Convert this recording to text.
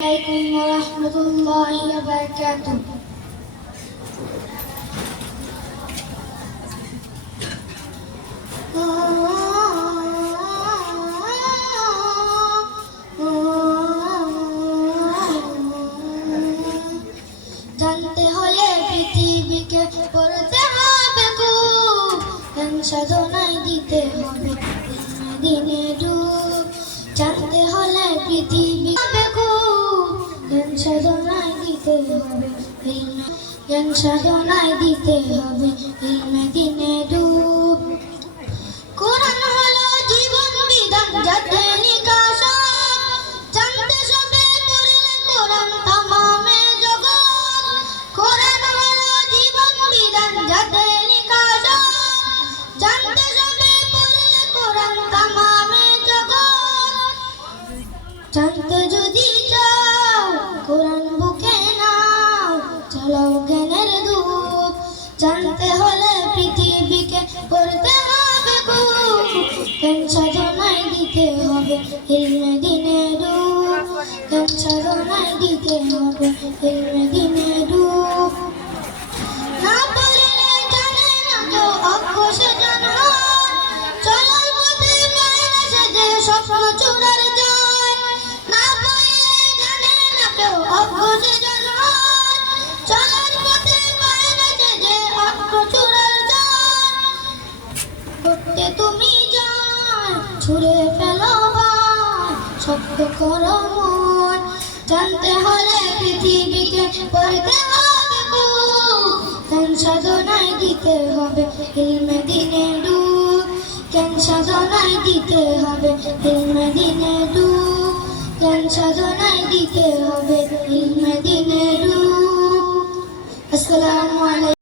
عليكم ورحمة الله وبركاته. জানতে হলে পৃথিবীকে পড়তে হবে খুব, জ্ঞান সাধনায় দিতে হবে দিনে ডুব। জানতে হলে পৃথিবী খুব, জ্ঞান সাধনায় দিতে হবে জ্ঞান সাধনায় দিতে হবে দিনে ডুব। কোরআন হলো জীবন বিধান যাতে নিকাশ, জানতে সবে পড়লে কোরআন তামামে জগৎ। কোরআন হলো জীবন বিধান যাতে নিকাশ, জানতে সবে পড়লে কোরআন তামামে জগৎ। জানতে যদি চাও কোরআন বুকে নাও, চালাও জ্ঞানের ধূপ। জানতে হলে পৃথিবীকে পড়তে হবে খুব, জ্ঞান সাধনায় দিতে হবে ইলমে দিনে ডুব। জ্ঞান সাধনায় দিতে হবে ইলমে দিনে ডুব। না পড়লে জানে না কেউ অজ্ঞ সে জানহার, চলার পথে পায় না সে যে স্বপ্ন চূড়ার যায়। না পড়লে জানে না কেউ অজ্ঞ সে জানহার, চলার পথে পায় না সে যে অজ্ঞ চূড়ার যায়। করতে তুমি যান ছুড়ে ফেলো ভাই, শব্দ করো মন। জানতে হলে পৃথিবীকে পড়তে হবে খুব, জ্ঞান সাধনায় দিতে হবে ইলমে দিনে ডুব। জ্ঞান সাধনায় দিতে হবে ইলমে দিনে ডুব। জ্ঞান সাধনায় দিতে হবে ইলমে দিনে ডুব। আসসালামু আলাইকুম।